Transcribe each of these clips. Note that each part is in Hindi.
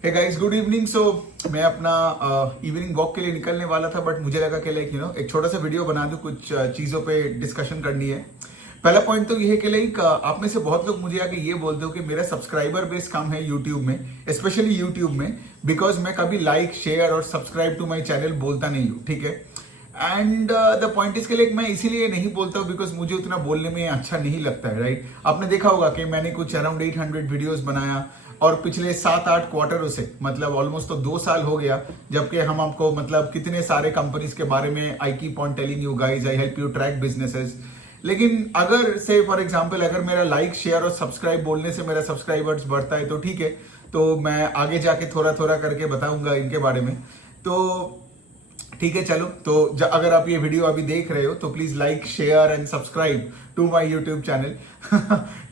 हे गाइस, गुड इवनिंग। सो मैं अपना इवनिंग वॉक के लिए निकलने वाला था, बट मुझे लगा कि लाइक एक छोटा सा वीडियो बना दूं, कुछ चीज़ों पे डिस्कशन करनी है। पहला पॉइंट तो ये है कि लाइक आप में से बहुत लोग मुझे आके ये बोलते हो कि मेरा सब्सक्राइबर बेस कम है यूट्यूब में, स्पेशली यूट्यूब में, बिकॉज मैं कभी लाइक शेयर और सब्सक्राइब टू माई चैनल बोलता नहीं हूँ, ठीक है। एंड द पॉइंट इसके लिए मैं इसीलिए नहीं बोलता हूँ बिकॉज मुझे उतना बोलने में अच्छा नहीं लगता है, राइट। आपने देखा होगा कि मैंने कुछ अराउंड 800 वीडियोस बनाया और पिछले 7-8 क्वार्टरों से मतलब ऑलमोस्ट तो 2 साल हो गया, जबकि हम आपको मतलब कितने सारे कंपनीज के बारे में I keep on telling you guys, I help you track businesses. लेकिन अगर से फॉर एग्जाम्पल अगर मेरा लाइक शेयर और सब्सक्राइब बोलने से मेरा सब्सक्राइबर्स बढ़ता है तो ठीक है, तो मैं आगे जाके थोड़ा थोड़ा करके बताऊंगा इनके बारे में। तो ठीक है, चलो। तो अगर आप ये वीडियो अभी देख रहे हो तो please like share and subscribe to my YouTube channel.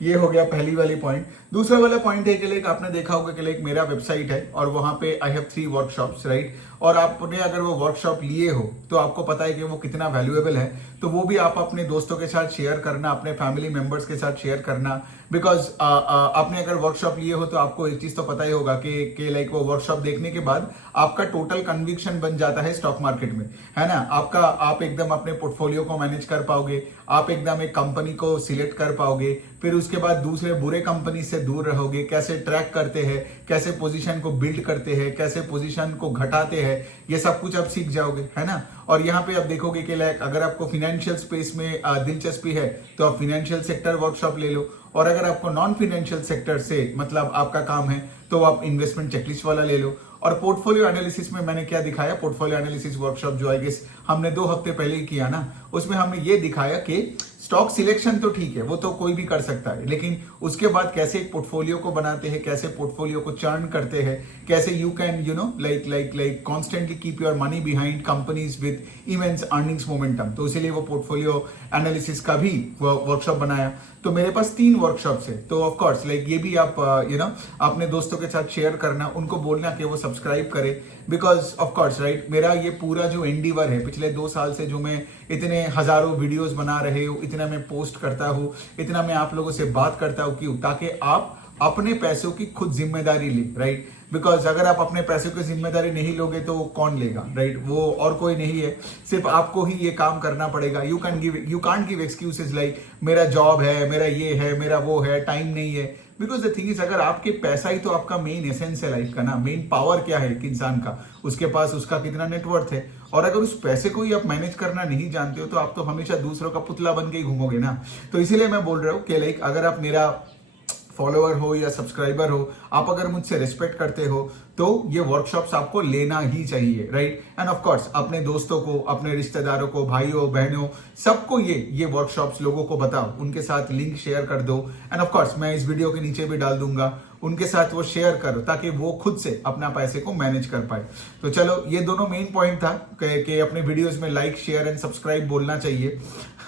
ये हो गया पहली वाली पॉइंट। दूसरा वाला पॉइंट है कि लाइक आपने देखा होगा कि लाइक मेरा वेबसाइट है और वहां पे आई हैव 3 वर्कशॉप्स, राइट। और आपने अगर वो वर्कशॉप लिए हो तो आपको पता है कि वो कितना वैल्यूएबल है, तो वो भी आप अपने दोस्तों के साथ शेयर करना, अपने फैमिली मेंबर्स के साथ शेयर करना। बिकॉज आपने अगर वर्कशॉप लिए हो तो आपको एक चीज तो पता ही होगा कि लाइक वो वर्कशॉप देखने के बाद आपका टोटल कन्विक्शन बन जाता है स्टॉक मार्केट में, है ना। आप एकदम अपने पोर्टफोलियो को मैनेज कर पाओगे, आप एकदम एक कंपनी को सिलेक्ट कर पाओगे, फिर उसके बाद दूसरे बुरे कंपनी से दूर रहोगे, कैसे ट्रैक करते हैं, कैसे पोजीशन को बिल्ड करते हैं, कैसे पोजीशन को घटाते हैं, ये सब कुछ आप सीख जाओगे, है ना। और यहाँ पे आप देखोगे कि लाइक अगर आपको फाइनेंशियल स्पेस में दिलचस्पी है तो आप फाइनेंशियल सेक्टर वर्कशॉप ले लो, और अगर आपको नॉन फाइनेंशियल सेक्टर से मतलब आपका काम है तो आप इन्वेस्टमेंट चेकलिस्ट वाला ले लो। और पोर्टफोलियो एनालिसिस में मैंने क्या दिखाया, पोर्टफोलियो एनालिसिस वर्कशॉप जो आई गेस हमने 2 हफ्ते पहले ही किया ना, उसमें हमने ये दिखाया कि स्टॉक सिलेक्शन तो ठीक है, वो तो कोई भी कर सकता है, लेकिन उसके बाद कैसे एक पोर्टफोलियो को बनाते हैं, कैसे पोर्टफोलियो को चर्न करते हैं, कैसे you can like constantly keep your money behind companies with immense earnings momentum. तो इसीलिए वो पोर्टफोलियो एनालिसिस का भी वर्कशॉप बनाया। तो मेरे पास 3 वर्कशॉप्स है, तो ऑफ कोर्स लाइक ये भी आप अपने दोस्तों के साथ शेयर करना, उनको बोलना कि वो सब्सक्राइब करे, बिकॉज ऑफ कोर्स राइट मेरा ये पूरा जो एंडीवर है पिछले 2 साल से, जो मैं इतने हजारों वीडियोस बना रहे हूँ, इतना मैं पोस्ट करता हूँ, इतना मैं आप लोगों से बात करता हूँ, क्यों? ताकि आप अपने पैसों की खुद जिम्मेदारी ले, राइट। बिकॉज अगर आप अपने पैसों की जिम्मेदारी नहीं लोगे तो कौन लेगा, राइट। वो और कोई नहीं है, सिर्फ आपको ही ये काम करना पड़ेगा। You can't give excuses like मेरा जॉब है, मेरा ये है, मेरा वो है, टाइम नहीं है। बिकॉज द थिंग इज, अगर आपके पैसा ही तो आपका मेन एसेंस है लाइफ का ना, मेन पावर क्या है एक इंसान का, उसके पास उसका कितना नेटवर्थ है। और अगर उस पैसे को ही आप मैनेज करना नहीं जानते हो तो आप तो हमेशा दूसरों का पुतला बन के ही घूमोगे ना। तो इसीलिए मैं बोल रहा हूँ कि लाइक अगर आप मेरा फॉलोअर हो या सब्सक्राइबर हो, आप अगर मुझसे रिस्पेक्ट करते हो तो ये वर्कशॉप्स आपको लेना ही चाहिए, राइट। एंड ऑफ कोर्स अपने दोस्तों को, अपने रिश्तेदारों को, भाइयों बहनों, सबको ये वर्कशॉप्स लोगों को बताओ, उनके साथ लिंक शेयर कर दो। एंड ऑफ कोर्स मैं इस वीडियो के नीचे भी डाल दूंगा, उनके साथ वो शेयर करो ताकि वो खुद से अपना पैसे को मैनेज कर पाए। तो चलो, ये दोनों मेन पॉइंट था कि अपने वीडियोस में लाइक शेयर एंड सब्सक्राइब बोलना चाहिए।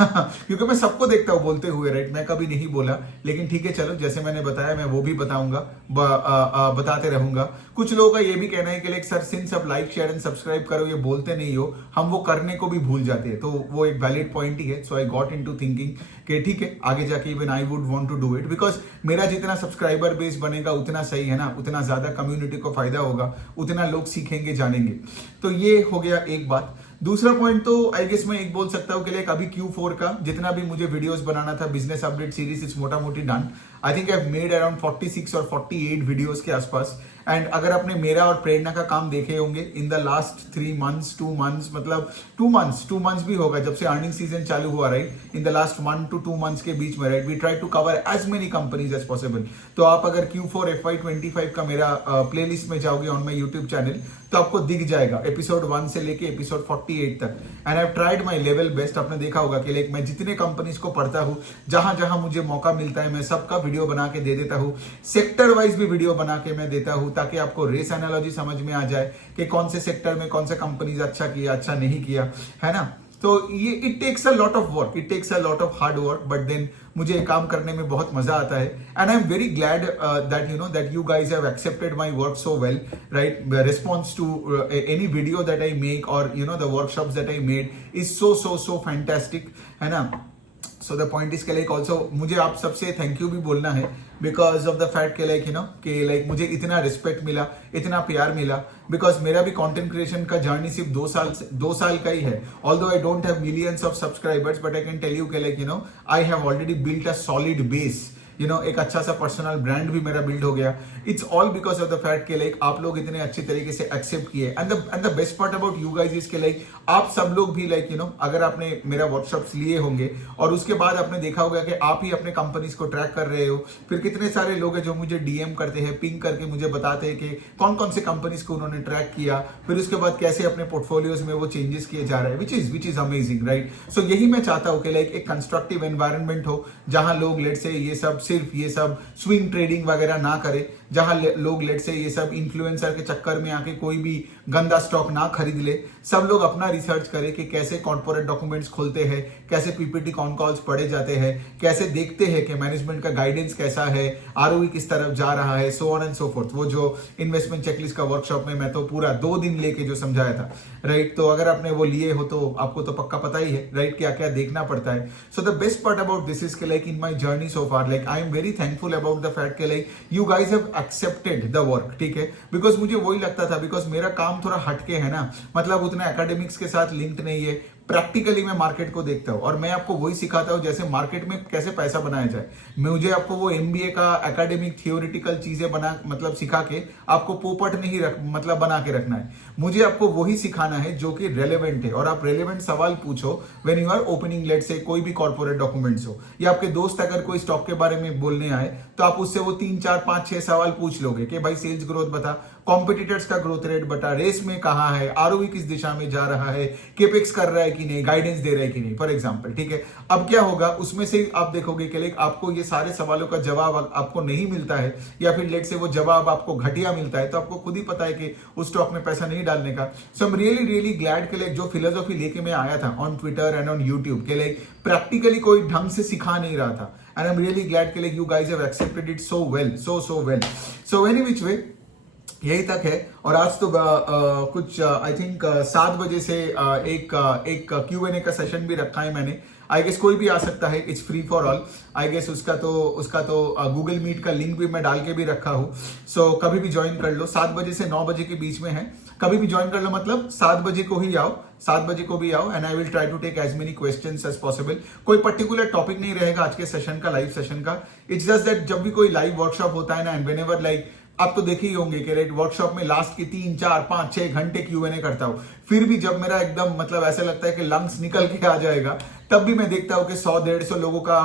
क्योंकि मैं सबको देखता हूं बोलते हुए, राइट। मैं कभी नहीं बोला, लेकिन ठीक है, चलो, जैसे मैंने बताया मैं वो भी बताऊंगा, बताते रहूंगा। कुछ लोगों का ये भी कहना है कि लाइक सर, सिंस आप लाइक शेयर एंड सब्सक्राइब करो, ये बोलते नहीं हो, हम वो करने को भी भूल जाते हैं। तो वो एक वैलिड पॉइंट ही है। So I got into thinking कि ठीक है, आगे जाके even I would want to do it, because मेरा जितना सब्सक्राइबर बेस बनेगा उतना सही है ना, उतना ज्यादा कम्युनिटी को फायदा होगा, उतना लोग सीखेंगे, जानेंगे। तो ये हो गया एक बात। दूसरा पॉइंट तो आई गेस मैं एक बोल सकता हूँ कि लाइक अभी Q4 का जितना भी मुझे वीडियोस बनाना था, बिजनेस अपडेट सीरीज, इट्स मोटा मोटी done. I think I have made around 46 और 48 वीडियोस के आसपास। एंड अगर आपने मेरा और प्रेरणा का काम देखे होंगे इन द लास्ट 3 मंथ्स, 2 मंथ्स, मतलब 2 मंथ्स भी होगा जब से अर्निंग सीजन चालू हुआ, right. In the last 1 to 2 months के बीच में, right, we try to cover as many companies as possible. तो आप अगर Q4 FY25 का मेरा प्लेलिस्ट में जाओगे ऑन माई यूट्यूब चैनल तो आपको दिख जाएगा एपिसोड 1 से लेके एपिसोड 48 तक। And I have tried my level best. आपने देखा होगा कि लाइक मैं जितने कंपनीज को पढ़ता हूँ, जहां जहां मुझे मौका मिलता है, मैं सबका वीडियो बना के दे देता हूँ, सेक्टर वाइज भी वीडियो बना के मैं देता हूँ, ताकि आपको रेस एनालॉजी समझ में आ जाए कि कौन से सेक्टर में कौन से कंपनीज अच्छा किया, अच्छा नहीं किया, है ना। तो ये it takes a lot of work, it takes a lot of hard work, but then मुझे ये काम करने में बहुत मजा आता है। And I am very glad that you guys have accepted my work so well, right. Response to any video that I make और the workshops that I made is so fantastic, है ना। सो द पॉइंट इज के लाइक ऑल्सो मुझे आप सबसे थैंक यू भी बोलना है बिकॉज ऑफ द फैक्ट के लाइक कि लाइक मुझे इतना रिस्पेक्ट मिला, इतना प्यार मिला, बिकॉज मेरा भी कंटेंट क्रिएशन का जर्नी सिर्फ 2 साल का ही है. Although I don't have millions of subscribers but I can tell you के like I have already built a solid base. एक अच्छा सा पर्सनल ब्रांड भी मेरा बिल्ड हो गया. It's all because of the fact के लाइक आप लोग इतने अच्छी तरीके से एक्सेप्ट किए. And the best part about you guys is के लाइक आप सब लोग भी लाइक अगर आपने मेरा वर्कशॉप्स लिए होंगे और उसके बाद आपने देखा होगा कि आप ही अपने कंपनीज को ट्रैक कर रहे हो. फिर कितने सारे लोग हैं जो मुझे डीएम करते हैं, पिंग करके मुझे बताते हैं कि कौन कौन से कंपनीज को उन्होंने ट्रैक किया, फिर उसके बाद कैसे अपने पोर्टफोलियोज में वो चेंजेस किए जा रहे हैं, विच इज अमेजिंग, राइट. सो यही मैं चाहता हूँ कि लाइक एक कंस्ट्रक्टिव एनवायरनमेंट हो जहां लोग लेट से ये सब स्विंग ट्रेडिंग वगैरह ना करे, जहां लोग लेट से ये सब इन्फ्लुएंसर के चक्कर में आके कोई भी गंदा स्टॉक ना खरीद ले. सब लोग अपना रिसर्च करें कि कैसे कॉर्पोरेट डॉक्यूमेंट्स खोलते हैं, कैसे पीपीटी कॉन कॉल्स पढ़े जाते हैं, कैसे देखते हैं कि मैनेजमेंट का गाइडेंस कैसा है, आरओई किस तरफ जा रहा है, so on and so fourth. वो जो इन्वेस्टमेंट चेकलिस्ट का वर्कशॉप में मैं तो पूरा 2 दिन लेके जो समझाया था, राइट. तो अगर आपने वो लिए हो तो आपको तो पक्का पता ही है, राइट, क्या क्या देखना पड़ता है. So the best part about this is के like in my journey so far like I am very thankful about the fact के like you guys have accepted the work, ठीक है. बिकॉज मुझे वही लगता था, बिकॉज मेरा काम थोड़ा हटके है ना, मतलब उतना एकेडमिक्स के साथ लिंक्ड नहीं है. प्रैक्टिकली मैं मार्केट को देखता हूं और मैं आपको वही सिखाता हूं जैसे मार्केट में कैसे पैसा बनाया जाए. मुझे आपको वो एमबीए का एकेडमिक थियोरिटिकल चीजें बना मतलब सिखा के आपको पोपट नहीं मतलब बना के रखना है. मुझे आपको वही सिखाना है जो कि रेलेवेंट है. और आप रेलेवेंट सवाल पूछो when you are opening late से कोई भी कॉर्पोरेट डॉक्यूमेंट्स हो, या आपके दोस्त अगर कोई स्टॉक के बारे में बोलने आए तो आप उससे वो 3, 4, 5, 6 सवाल पूछ लोगे कि भाई सेल्स ग्रोथ बता, कॉम्पिटिटर्स का ग्रोथ रेट बता, रेस में कहां है, आरओई किस दिशा में जा रहा है, केपेक्स कर रहा है कि नहीं, गाइडेंस दे रहा है कि नहीं, फॉर एग्जांपल, ठीक है. अब क्या होगा उसमें से आप देखोगे कि लाइक आपको ये सारे सवालों का जवाब आपको नहीं मिलता है, या फिर लेट से वो जवाब आपको घटिया मिलता है, तो आपको खुद ही पता है कि उस स्टॉक में पैसा नहीं डालने का. So I am really really glad के लाइक जो फिलोसॉफी लेके मैं आया था on Twitter and on YouTube के लाइक प्रैक्टिकली कोई ढंग से सिखा नहीं रहा था. And I am really glad के like you guys have accepted it so well, so well. So any which way यही तक है. और आज तो कुछ आई थिंक 7 बजे से एक Q&A का सेशन भी रखा है मैंने. आई गेस कोई भी आ सकता है, it's free for all. I guess उसका तो गूगल मीट का लिंक भी मैं डाल के भी रखा हूँ. सो कभी भी ज्वाइन कर लो. 7 बजे से 9 बजे के बीच में है, कभी भी ज्वाइन कर लो. मतलब 7 बजे को ही आओ, 7 बजे को भी आओ. And I will try to take as many questions as possible. कोई पर्टिकुलर टॉपिक नहीं रहेगा आज के सेशन का, लाइव सेशन का. इट्स जस्ट दैट जब भी कोई लाइव वर्कशॉप होता है ना, एंड व्हेनेवर लाइक आप तो देखे ही होंगे कि राइट वर्कशॉप में लास्ट के 3, 4, 5, 6 घंटे Q&A करता हूं. फिर भी जब मेरा एकदम मतलब ऐसा लगता है कि लंग्स निकल के आ जाएगा, तब भी मैं देखता हूं कि 100-150 लोगों का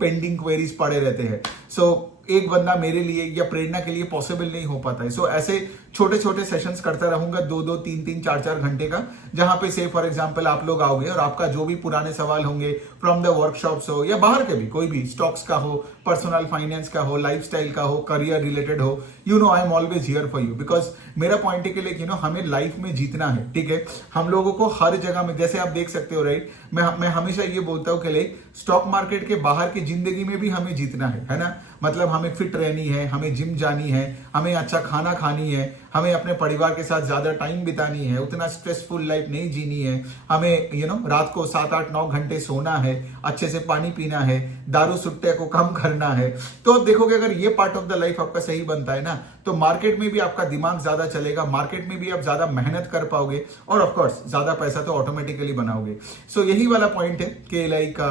पेंडिंग क्वेरीज पड़े रहते हैं. सो एक बंदा मेरे लिए या प्रेरणा के लिए पॉसिबल नहीं हो पाता है. सो ऐसे छोटे छोटे सेशंस करता रहूंगा 2-2, 3-3, 4-4 घंटे का, जहां पे से फॉर एग्जांपल आप लोग आओगे और आपका जो भी पुराने सवाल होंगे फ्रॉम द वर्कशॉप्स हो या बाहर के भी, कोई भी स्टॉक्स का हो, पर्सनल फाइनेंस का हो, लाइफस्टाइल का हो, करियर रिलेटेड हो, I am always here for you. Because मेरा पॉइंट है कि लाइक हमें लाइफ में जीतना है, ठीक है. हम लोगों को हर जगह में, जैसे आप देख सकते हो राइट, मैं हमेशा ये बोलता हूँ कि लाइक स्टॉक मार्केट के बाहर की जिंदगी में भी हमें जीतना है ना. मतलब हमें फिट रहनी है, हमें जिम जानी है, हमें अच्छा खाना खानी है, हमें अपने परिवार के साथ ज्यादा टाइम बितानी है, उतना स्ट्रेसफुल लाइफ नहीं जीनी है, हमें रात को 7-8-9 घंटे सोना है, अच्छे से पानी पीना है, दारू सुट्टे को कम करना है. तो देखोगे अगर ये पार्ट ऑफ द लाइफ आपका सही बनता है ना, तो मार्केट में भी आपका दिमाग ज्यादा चलेगा, मार्केट में भी आप ज्यादा मेहनत कर पाओगे, और ऑफकोर्स ज्यादा पैसा तो ऑटोमेटिकली बनाओगे. सो यही वाला पॉइंट है कि like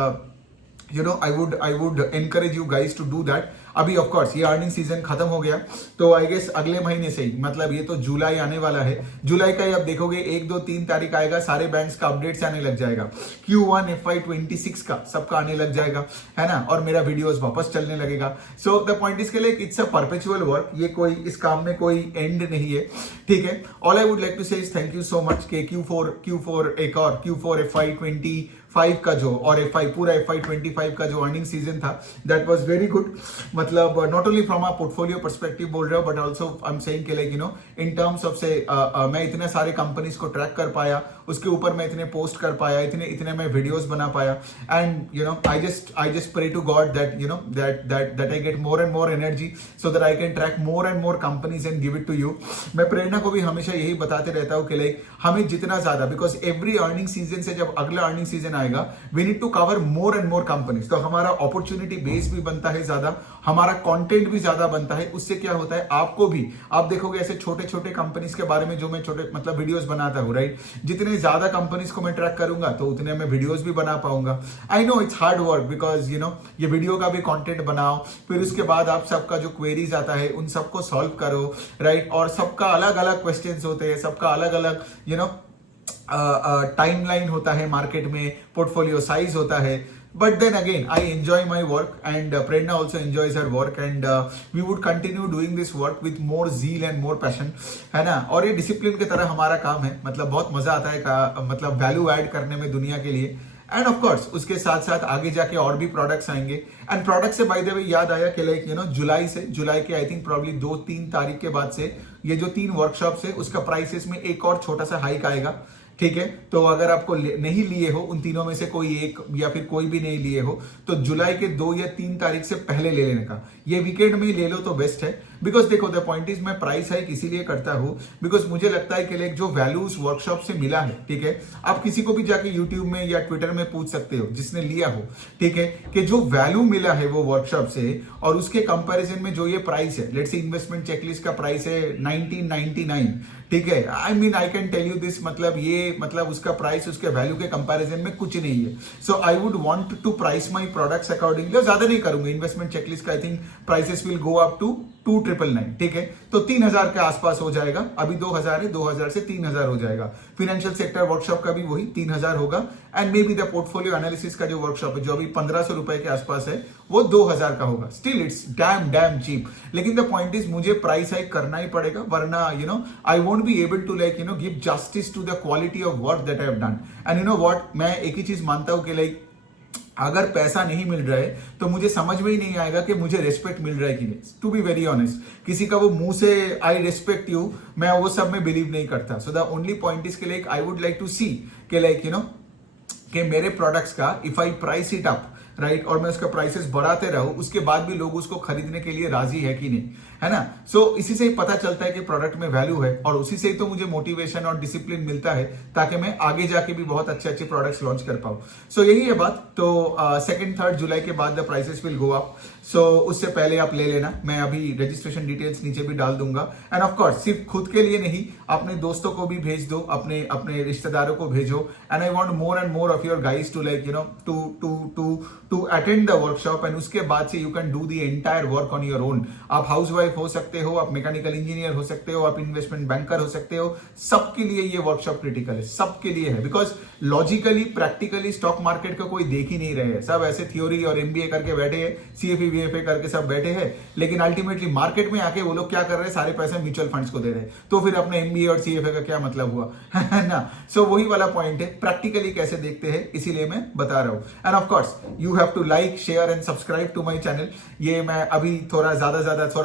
I would encourage you guys to do that. अभी ऑफ कोर्स ये अर्निंग सीजन खत्म हो गया, तो आई गेस अगले महीने से ही, मतलब ये तो जुलाई आने वाला है, जुलाई का ही आप देखोगे 1, 2, 3 तारीख आएगा, सारे बैंक्स का अपडेट्स आने लग जाएगा, Q1 FY26 का सबका आने लग जाएगा, है ना. और मेरा वीडियोस वापस चलने लगेगा. सो द पॉइंट इज के लिए इट्स अ परपेचुअल वर्क. ये कोई इस काम में कोई एंड नहीं है, ठीक है. All I would like to say is thank you so much के Q4 एक और Q4 FY25 का जो, और पूरा FY25 का जो अर्निंग सीजन था, दैट वाज वेरी गुड. मतलब not only from a portfolio perspective बोल रहा हूं, but also I am saying कि लाइक इन टर्म्स ऑफ से मैं इतने सारे कंपनीज को ट्रैक कर पाया, उसके ऊपर मैं इतने पोस्ट कर पाया, इतने मैं वीडियोस बना पाया। And you know I just pray to God that you know that I get more and more energy so that I can track more and more companies and give it to you. मैं प्रेरणा को भी हमेशा यही बताते रहता हूँ कि लाइक हमें जितना ज्यादा, बिकॉज एवरी अर्निंग सीजन से जब अगला अर्निंग सीजन आएगा we need to cover more and more companies. तो हमारा अपॉर्चुनिटी बेस भी बनता है ज्यादा, हमारा कंटेंट भी ज्यादा बनता है। उससे क्या होता है आपको भी, आप देखोगे ऐसे छोटे छोटे कंपनीज के बारे में जो मैं छोटे मतलब वीडियोस बनाता हूं, राइट। जितने ज्यादा कंपनीज को मैं ट्रैक करूंगा तो उतने मैं वीडियोस भी बना पाऊंगा। I know it's hard work because you know ये वीडियो का भी कंटेंट बनाओ, फिर उसके बाद आप सबका जो क्वेरीज आता है उन सबको सॉल्व करो, राइट। और सबका अलग अलग क्वेश्चंस होते हैं, सबका अलग अलग यू नो टाइमलाइन होता है, मार्केट में पोर्टफोलियो साइज होता है। But then again, I enjoy my work and Prerna also enjoys her work and we would continue doing this work with more zeal and more passion, है ना। और ये डिसिप्लिन की तरह हमारा काम है, मतलब बहुत मजा आता है मतलब वैल्यू ऐड करने में दुनिया के लिए। एंड ऑफ कोर्स उसके साथ साथ आगे जाके और भी प्रोडक्ट्स आएंगे। एंड प्रोडक्ट से बाय द वे याद आया कि लाइक यू नो जुलाई के आई थिंक प्रॉब्ली 2-3 तारीख के बाद से ये जो 3 वर्कशॉप्स है उसका प्राइसेस में एक और छोटा सा हाइक आएगा, ठीक है। तो अगर आपको नहीं लिए हो उन तीनों में से कोई एक या फिर कोई भी नहीं लिए हो तो जुलाई के 2 या 3 तारीख से पहले ले लेने का, ये वीकेंड में ही ले लो तो बेस्ट है। बिकॉज देखो द पॉइंट इज मैं प्राइस हाइक इसीलिए करता हूं बिकॉज मुझे लगता है कि लाइक जो वैल्यू उस वर्कशॉप से मिला है, ठीक है। आप किसी को भी जाके यूट्यूब में या ट्विटर में पूछ सकते हो जिसने लिया हो, ठीक है, कि जो वैल्यू मिला है वो वर्कशॉप से और उसके कंपैरिजन में जो ये प्राइस है, लेट्स से इन्वेस्टमेंट चेकलिस्ट का प्राइस है 1999, ठीक है। I mean I can tell you this, मतलब ये मतलब उसका प्राइस उसके वैल्यू के कंपैरिजन में कुछ नहीं है। So I would want to price my products accordingly. ज्यादा नहीं करूंगा, इन्वेस्टमेंट चेकलिस्ट का I think prices will go up to 2999, ठीक है। तो 3000 के आसपास हो जाएगा, अभी 2000 है, 2000 से 3000 हो जाएगा। फाइनेंशियल सेक्टर वर्कशॉप का भी वही 3000 होगा and may be the portfolio analysis का जो वर्कशॉप है जो अभी 1500 रुपए के आसपास है वो 2000 का होगा। स्टिल इट्स डैम चीप, लेकिन द पॉइंट इज मुझे प्राइस हाइक करना ही पड़ेगा वरना you know I won't be able to like you know give justice to the quality of work that I have done. And you know what, मैं एक ही चीज मानता हूं कि लाइक अगर पैसा नहीं मिल रहा है तो मुझे समझ में ही नहीं आएगा कि मुझे रेस्पेक्ट मिल रहा है कि नहीं। टू बी वेरी ऑनेस्ट, किसी का वो मुंह से आई रेस्पेक्ट यू, मैं वो सब में बिलीव नहीं करता। So the only point is के like I would like to see के लाइक यू नो कि मेरे प्रोडक्ट्स का if I price it up, right, और मैं उसका प्राइसेस बढ़ाते रहूं, उसके बाद भी लोग उसको खरीदने के लिए राजी है कि नहीं, है ना। सो इसी से ही पता चलता है कि प्रोडक्ट में वैल्यू है और उसी से ही तो मुझे मोटिवेशन और डिसिप्लिन मिलता है ताकि मैं आगे जाके भी बहुत अच्छे अच्छे प्रोडक्ट्स लॉन्च कर पाऊं। सो यही है बात। तो 2-3 जुलाई के बाद the prices will go up, so उससे पहले आप ले लेना। मैं अभी रजिस्ट्रेशन डिटेल्स नीचे भी डाल दूंगा। एंड ऑफ कोर्स सिर्फ खुद के लिए नहीं, अपने दोस्तों को भी भेज दो, अपने अपने रिश्तेदारों को भेजो। And I want more and more of your guys to like you know to attend the workshop and उसके बाद से you can do the entire work on your own. आप हाउसवाइफ हो सकते हो, आप मैकेनिकल इंजीनियर हो सकते हो, आप इन्वेस्टमेंट बैंकर हो सकते हो, सबके लिए ये वर्कशॉप क्रिटिकल है, सबके लिए है। Because logically practically stock market का कोई देख ही नहीं रहे हैं, सब ऐसे थ्योरी और एमबीए करके बैठे हैं, सीएफए वीएफए करके सब बैठे हैं, लेकिन अल्टीमेटली मार्केट में आके वो लोग क्या कर रहे हैं, सारे पैसे म्यूचुअल फंड्स को दे रहे हैं। तो फिर अपने एमबीए और सीएफए का क्या मतलब हुआ, है ना। सो वही वाला पॉइंट है, प्रैक्टिकली कैसे देखते हैं, इसीलिए मैं बता रहा हूं। And of course you have to like share and subscribe to my channel. ये मैं अभी थोड़ा ज्यादा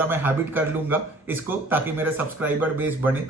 मैं हैबिट कर लूंगा इसको ताकि मेरा सब्सक्राइबर बेस बढ़े।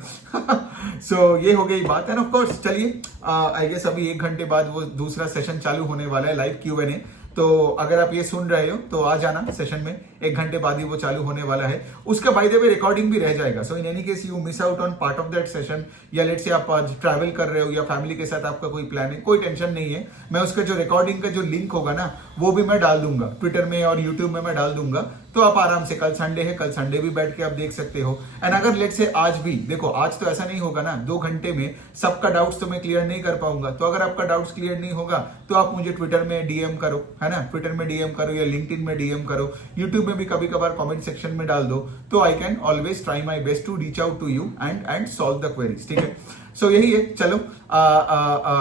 सो ये हो गई बात। एंड ऑफ कोर्स चलिए आई गेस अभी 1 घंटे बाद वो दूसरा सेशन चालू होने वाला है, लाइव Q&A। तो अगर आप ये सुन रहे हो तो आ जाना सेशन में, 1 घंटे बाद ही वो चालू होने वाला है। उसका बाय द वे रिकॉर्डिंग भी रह जाएगा। So in any case you miss out on part of that session, या लेट्स से आप ट्रैवल कर रहे हो या फैमिली के साथ आपका कोई प्लान है, कोई टेंशन नहीं है। मैं उसका जो रिकॉर्डिंग का जो लिंक होगा ना वो भी मैं डाल दूंगा ट्विटर में और यूट्यूब में मैं डाल दूंगा। तो आप आराम से, कल संडे है, कल संडे भी बैठ के आप देख सकते हो। एंड अगर लेट से आज भी देखो, आज तो ऐसा नहीं होगा ना, 2 घंटे में सबका डाउट्स तो मैं क्लियर नहीं कर पाऊंगा। तो अगर आपका डाउट्स क्लियर नहीं होगा तो आप मुझे ट्विटर में डीएम करो, है ना, ट्विटर में डीएम करो या लिंक्डइन में डीएम करो, यूट्यूब में भी कभी कभार कमेंट सेक्शन में डाल दो। तो I can always try my best to reach out to you and solve the queries, ठीक है। सो यही है। चलो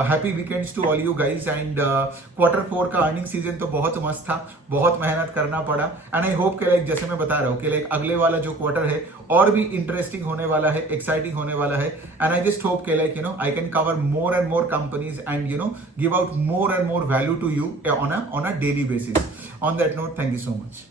happy weekends to all you guys. And Q4 का अर्निंग सीजन तो बहुत मस्त था, बहुत मेहनत करना पड़ा। एंड आई होप कि लाइक जैसे मैं बता रहा हूँ कि लाइक अगले वाला जो क्वार्टर है और भी इंटरेस्टिंग होने वाला है, एक्साइटिंग होने वाला है। एंड आई जस्ट होप कि like you know I can cover more and more companies and you know give out more and more value to you on a daily basis. On that note, thank you so much.